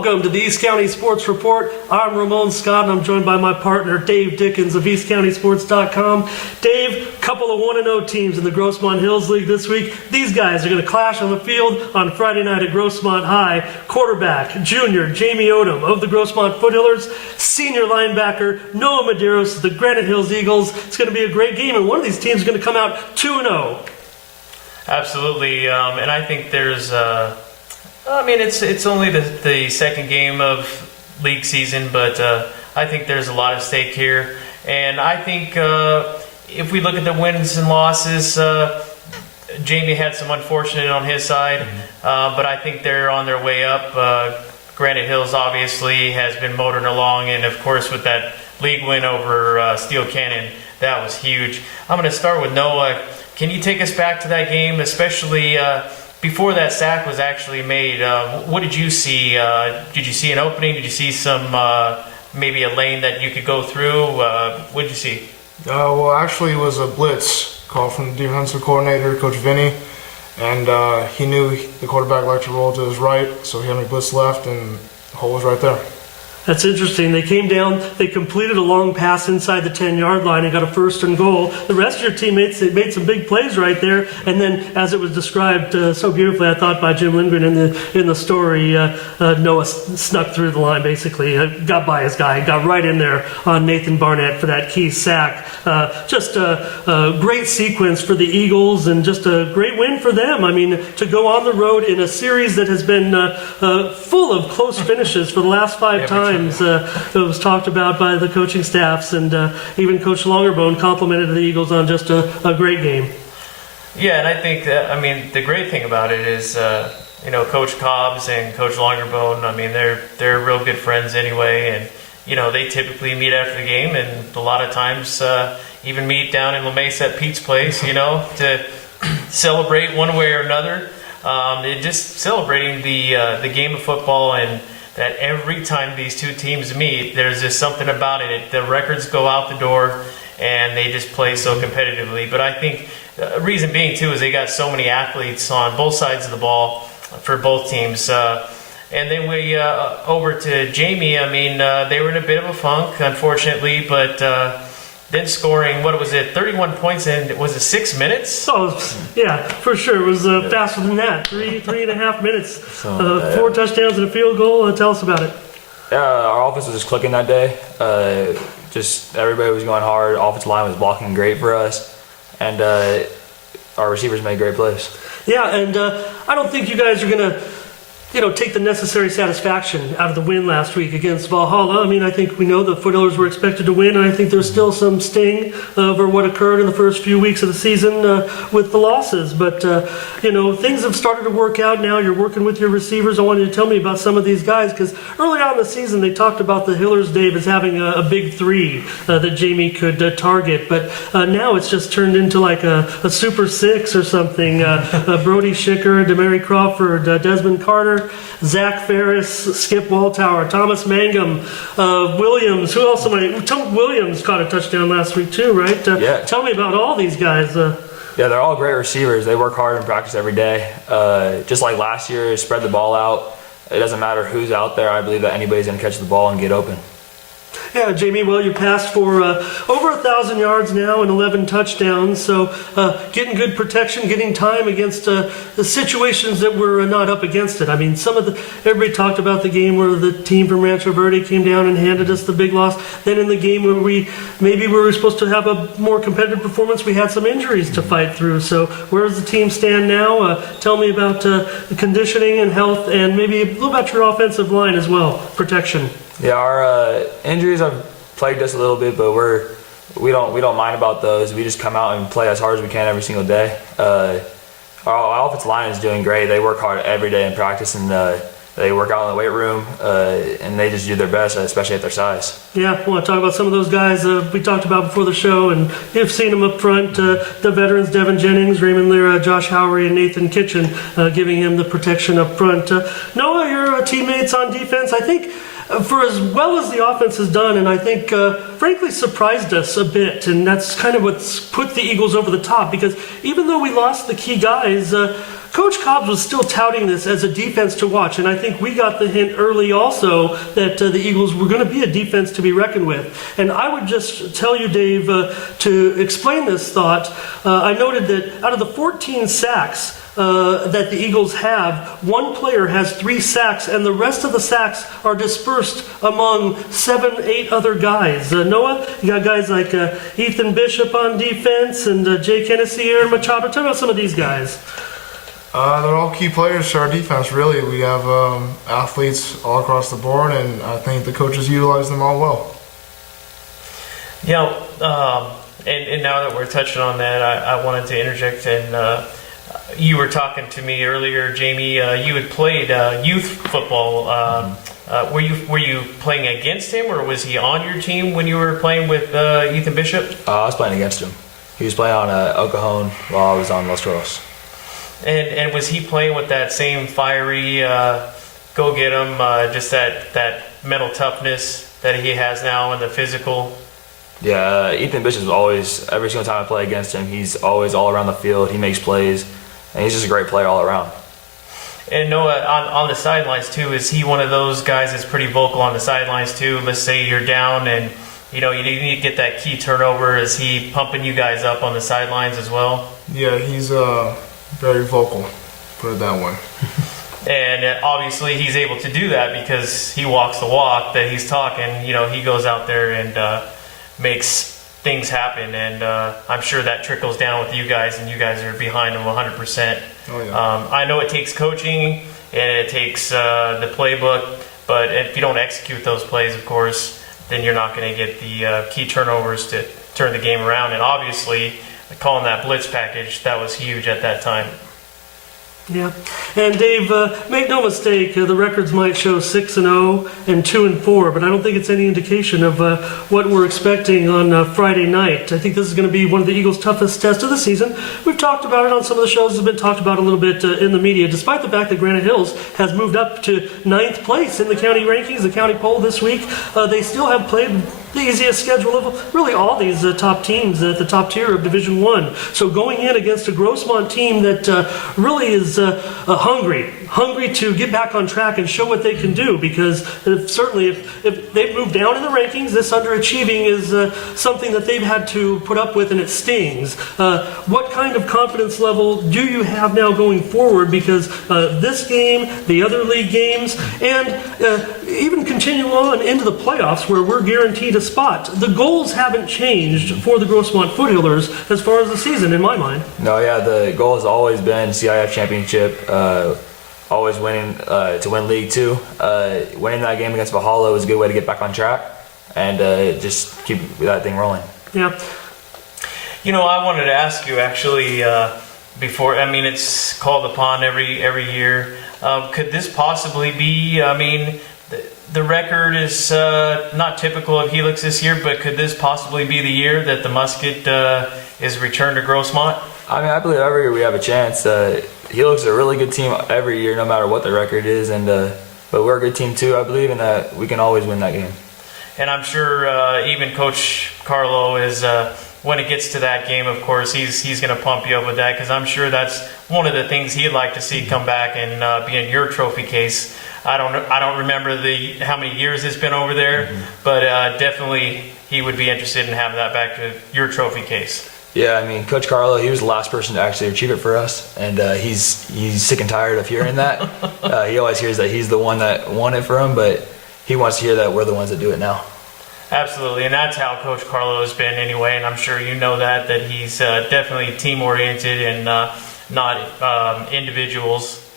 Welcome to the East County Sports Report. I'm Ramon Scott, and I'm joined by my partner, Dave Dickens of EastCountySports.com. Dave, couple of 1-0 teams in the Grossmont Hills League this week. These guys are going to clash on the field on Friday night at Grossmont High. Quarterback, junior Jaime Odom of the Grossmont Foothillers. Senior linebacker, Noah Medeiros of the Granite Hills Eagles. It's going to be a great game, and one of these teams is going to come out 2-0. Absolutely, and I think there's... it's only the second game of league season, but I think there's a lot at stake here. And I think if we look at the wins and losses, Jaime had some unfortunate on his side, but I think they're on their way up. Granite Hills obviously has been motoring along, and of course with that league win over Steel Cannon, that was huge. I'm going to start with Noah. Can you take us back to that game, especially before that sack was actually made? What did you see? Did you see an opening? Did you see some maybe a lane that you could go through? What did you see? Well, actually, it was a blitz call from the defensive coordinator, Coach Vinny, and he knew the quarterback liked to roll to his right, so he had me blitz left, and the hole was right there. That's interesting. They came down, they completed a long pass inside the 10-yard line and got a 1st and goal. The rest of your teammates, they made some big plays right there. And then, as it was described so beautifully, I thought, by Jim Lindgren in the story, Noah snuck through the line, basically. Got by his guy, got right in there on Nathan Barnett for that key sack. Just a great sequence for the Eagles and just a great win for them. I mean, to go on the road in a series that has been full of close finishes for the last 5 times. It was talked about by the coaching staffs, and even Coach Longerbone complimented the Eagles on just a great game. Yeah, and I think that, the great thing about it is, Coach Cobbs and Coach Longerbone, they're real good friends anyway, and, they typically meet after the game, and a lot of times even meet down in La Mesa at Pete's place, to celebrate one way or another. Just celebrating the game of football, and that every time these two teams meet, there's just something about it. The records go out the door, and they just play so competitively. But I think the reason being, too, is they got so many athletes on both sides of the ball for both teams. And then we over to Jaime. They were in a bit of a funk, unfortunately, but then scoring, 31 points in, was it 6 minutes? Oh, yeah, for sure. It was faster than that. 3.5 minutes. 4 touchdowns and a field goal. Tell us about it. Our offense was just clicking that day. Just everybody was going hard. Offensive line was blocking great for us. And our receivers made great plays. Yeah, and I don't think you guys are going to take the necessary satisfaction out of the win last week against Valhalla. I think we know the Foothillers were expected to win, and I think there's still some sting over what occurred in the first few weeks of the season with the losses. But, things have started to work out now. You're working with your receivers. I wanted you to tell me about some of these guys, because early on in the season they talked about the Hillers, Dave, as having a big 3 that Jaime could target. But now it's just turned into like a Super 6 or something. Brody Schicker, Demary Crawford, Desmond Carter, Zach Ferris, Skip Walltower, Thomas Mangum, Williams. Who else am I? Tom Williams caught a touchdown last week too, right? Yeah. Tell me about all these guys. Yeah, they're all great receivers. They work hard in practice every day. Just like last year, spread the ball out. It doesn't matter who's out there. I believe that anybody's going to catch the ball and get open. Yeah, Jaime, well, you passed for over 1,000 yards now and 11 touchdowns, so getting good protection, getting time against the situations that were not up against it. Everybody talked about the game where the team from Rancho Verde came down and handed us the big loss. Then in the game where we were supposed to have a more competitive performance, we had some injuries to fight through. So where does the team stand now? Tell me about the conditioning and health, and maybe a little about your offensive line as well, protection. Yeah, our injuries have plagued us a little bit, but we don't mind about those. We just come out and play as hard as we can every single day. Our offensive line is doing great. They work hard every day in practice, and they work out in the weight room, and they just do their best, especially at their size. Yeah, I want to talk about some of those guys we talked about before the show, and you've seen them up front. The veterans, Devin Jennings, Raymond Lira, Josh Howery, and Nathan Kitchen, giving him the protection up front. Noah, your teammates on defense, I think, for as well as the offense has done, and I think, frankly, surprised us a bit, and that's kind of what's put the Eagles over the top, because even though we lost the key guys, Coach Cobbs was still touting this as a defense to watch, and I think we got the hint early also that the Eagles were going to be a defense to be reckoned with. And I would just tell you, Dave, to explain this thought, I noted that out of the 14 sacks that the Eagles have, one player has 3 sacks, and the rest of the sacks are dispersed among 7, 8 other guys. Noah, you got guys like Ethan Bishop on defense and Jake Hennessy or Machado. Tell me about some of these guys. They're all key players to our defense, really. We have athletes all across the board, and I think the coaches utilize them all well. And now that we're touching on that, I wanted to interject. And you were talking to me earlier, Jamie. You had played youth football. Were you playing against him, or was he on your team when you were playing with Ethan Bishop? I was playing against him. He was playing on El Cajon while I was on Los Toros. And was he playing with that same fiery, go get him, just that mental toughness that he has now and the physical? Yeah, Ethan Bishop's always, every single time I play against him, he's always all around the field. He makes plays, and he's just a great player all around. And Noah, on the sidelines too, is he one of those guys that's pretty vocal on the sidelines too? Let's say you're down and you need to get that key turnover. Is he pumping you guys up on the sidelines as well? Yeah, he's very vocal, put it that way. And obviously he's able to do that because he walks the walk that he's talking. He goes out there and makes things happen. And I'm sure that trickles down with you guys, and you guys are behind him 100%. Oh, yeah. I know it takes coaching and it takes the playbook, but if you don't execute those plays, of course, then you're not going to get the key turnovers to turn the game around. And obviously, calling that blitz package, that was huge at that time. Yeah, and Dave, make no mistake, the records might show 6-0 and 2-4, but I don't think it's any indication of what we're expecting on Friday night. I think this is going to be one of the Eagles' toughest tests of the season. We've talked about it on some of the shows. It's been talked about a little bit in the media, despite the fact that Granite Hills has moved up to 9th place in the county rankings, the county poll this week. They still have played the easiest schedule of really all these top teams at the top tier of Division I. So going in against a Grossmont team that really is hungry to get back on track and show what they can do, because certainly if they've moved down in the rankings, this underachieving is something that they've had to put up with, and it stings. What kind of confidence level do you have now going forward? Because this game, the other league games, and even continue on into the playoffs where we're guaranteed a spot, the goals haven't changed for the Grossmont Foothillers as far as the season, in my mind. No, yeah, the goal has always been CIF championship, always winning to win League 2. Winning that game against Valhalla was a good way to get back on track and just keep that thing rolling. Yeah. I wanted to ask you actually before. It's called upon every year. Could this possibly be? The record is not typical of Helix this year, but could this possibly be the year that the Musket is returned to Grossmont? I believe every year we have a chance. Helix is a really good team every year, no matter what the record is, and but we're a good team too, I believe, and that we can always win that game. And I'm sure even Coach Carlo is, when it gets to that game, of course, he's going to pump you up with that, because I'm sure that's one of the things he'd like to see come back and be in your trophy case. I don't remember how many years it's been over there, but definitely he would be interested in having that back to your trophy case. Yeah, Coach Carlo, he was the last person to actually achieve it for us, and he's sick and tired of hearing that. He always hears that he's the one that won it for him, but he wants to hear that we're the ones that do it now. Absolutely, and that's how Coach Carlo has been anyway, and I'm sure you know that he's definitely team-oriented and not individuals.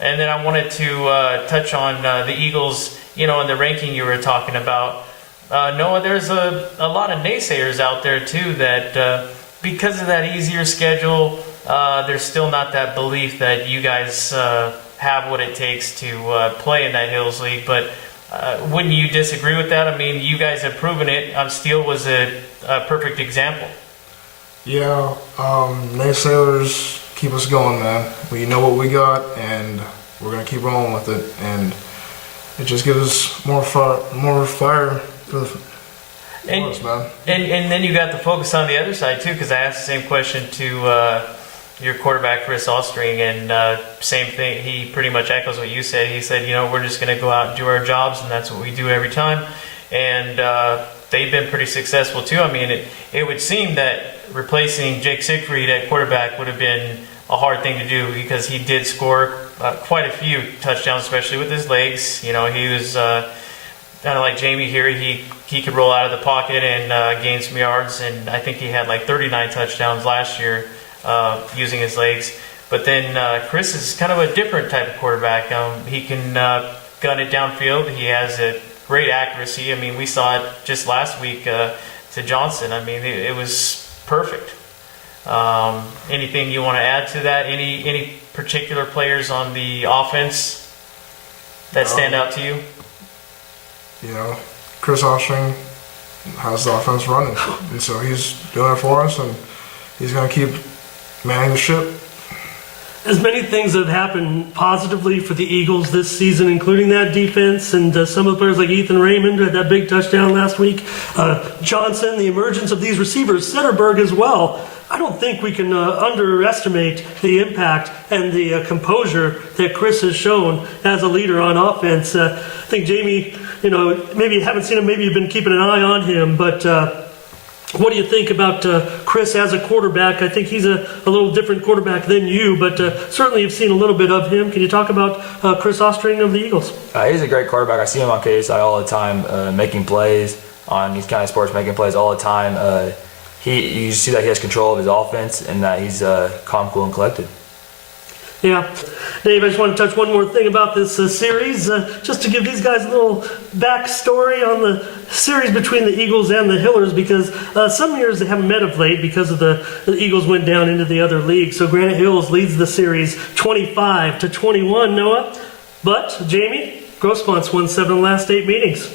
And then I wanted to touch on the Eagles, in the ranking you were talking about. Noah, there's a lot of naysayers out there too that because of that easier schedule, there's still not that belief that you guys have what it takes to play in that Hills League. But wouldn't you disagree with that? You guys have proven it. Steel was a perfect example. Yeah, naysayers keep us going, man. We know what we got, and we're gonna keep rolling with it, and it just gives us more fire for us, man. And then you got the focus on the other side too, because I asked the same question to your quarterback, Chris Ostring, and same thing. He pretty much echoes what you said. He said, we're just going to go out and do our jobs, and that's what we do every time. And they've been pretty successful too. I mean, it would seem that replacing Jake Siegfried at quarterback would have been a hard thing to do because he did score quite a few touchdowns, especially with his legs. He was kind of like Jaime here. He could roll out of the pocket and gain some yards, and I think he had like 39 touchdowns last year using his legs. But then Chris is kind of a different type of quarterback. He can gun it downfield. He has a great accuracy. I mean, we saw it just last week to Johnson. I mean, it was perfect. Anything you want to add to that? Any particular players on the offense that stand out to you? Chris Ostring has the offense running, and so he's doing it for us, and he's going to keep manning the ship. As many things have happened positively for the Eagles this season, including that defense and some of the players like Ethan Raymond who had that big touchdown last week. Johnson, the emergence of these receivers, Setterberg as well. I don't think we can underestimate the impact and the composure that Chris has shown as a leader on offense. I think Jaime, maybe you haven't seen him, maybe you've been keeping an eye on him, but what do you think about Chris as a quarterback? I think he's a little different quarterback than you, but certainly you've seen a little bit of him. Can you talk about Chris Ostring of the Eagles? He's a great quarterback. I see him on KSI all the time, making plays on East County Sports, making plays all the time. You see that he has control of his offense and that he's calm, cool, and collected. Yeah. Dave, I just want to touch one more thing about this series, just to give these guys a little backstory on the series between the Eagles and the Hillers, because some years they haven't met of late because of the Eagles went down into the other league. So Granite Hills leads the series 25-21, Noah. But, Jaime, Grossmont's won 7 of the last 8 meetings.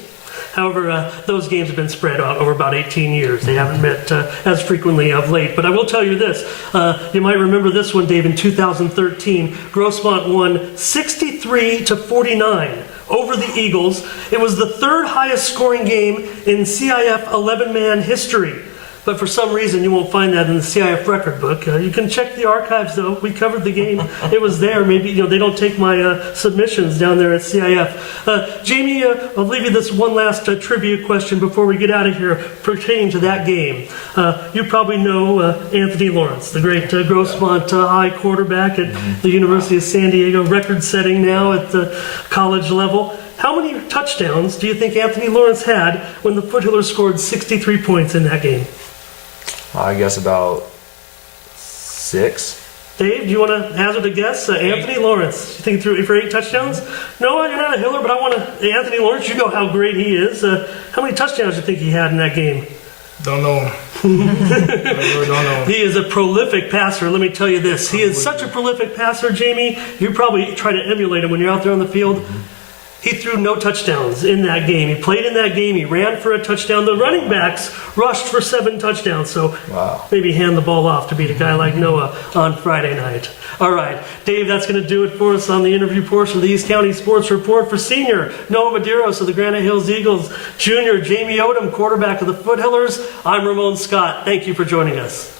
However, those games have been spread out over about 18 years. They haven't met as frequently of late. But I will tell you this. You might remember this one, Dave. In 2013, Grossmont won 63-49 over the Eagles. It was the 3rd highest scoring game in CIF 11-man history. But for some reason, you won't find that in the CIF record book. You can check the archives, though. We covered the game. It was there. Maybe they don't take my submissions down there at CIF. Jaime, I'll leave you this one last trivia question before we get out of here pertaining to that game. You probably know Anthony Lawrence, the great Grossmont High quarterback at the University of San Diego, record-setting now at the college level. How many touchdowns do you think Anthony Lawrence had when the Foothillers scored 63 points in that game? I guess about 6. Dave, do you want to hazard a guess? Anthony Lawrence, you think he threw for 8 touchdowns? No, you're not a Hiller, but I want to. Anthony Lawrence, you know how great he is. How many touchdowns do you think he had in that game? Don't know. I really don't know. He is a prolific passer, let me tell you this. He is such a prolific passer, Jaime. You probably try to emulate him when you're out there on the field. He threw no touchdowns in that game. He played in that game. He ran for a touchdown. The running backs rushed for 7 touchdowns. So maybe hand the ball off to beat a guy like Noah on Friday night. All right, Dave, that's going to do it for us on the interview portion of the East County Sports Report for senior Noah Medeiros of the Granite Hills Eagles, junior Jaime Odom, quarterback of the Foothillers. I'm Ramon Scott. Thank you for joining us.